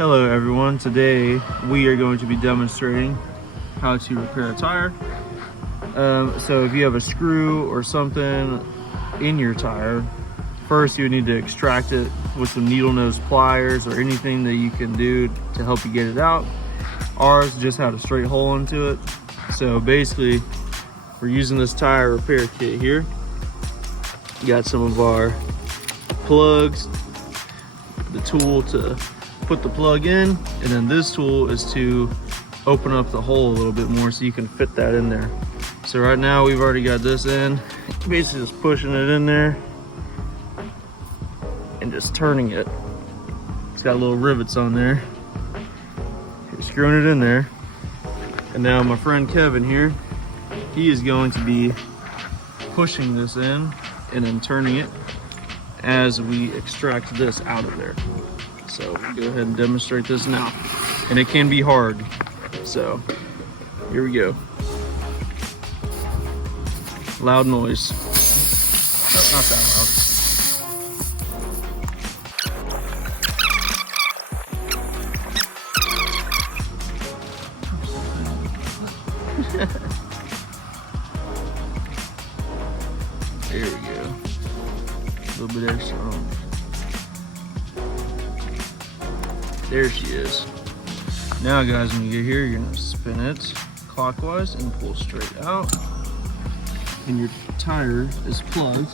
Hello everyone, today we are going to be demonstrating how to repair a tire. So if you have a screw or something in your tire, first you need to extract it with some needle nose pliers or anything that you can do to help you get it out. Ours just had a straight hole into it. So basically we're using this tire repair kit here. Got some of our plugs, the tool to put the plug in, and then this tool is to open up the hole a little bit more so you can fit that in there. So right now we've already got this in, basically just pushing it in there and just turning it. It's got little rivets on there. You're screwing it in there, and now my friend Kevin here, he is going to be pushing this in and then turning it as we extract this out of there. So we'll go ahead and demonstrate this now. And it can be hard. So here we go. Loud noise. Oh, not that loud. There we go. A little bit extra on. There she is. Now guys, when you get here, you're gonna spin it clockwise and pull straight out. And your tire is plugged.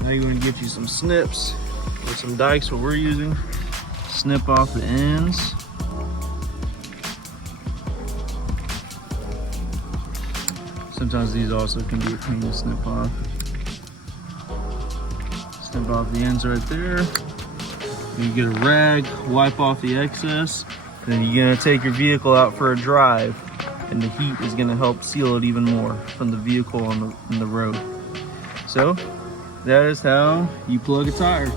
Now you're gonna get you some snips or some dikes, what we're using. Snip off the ends. Sometimes these also can be a pain to snip off. Snip off the ends right there. You get a rag, wipe off the excess, then you're gonna take your vehicle out for a drive, and the heat is gonna help seal it even more from the vehicle on the road. So that is how you plug a tire.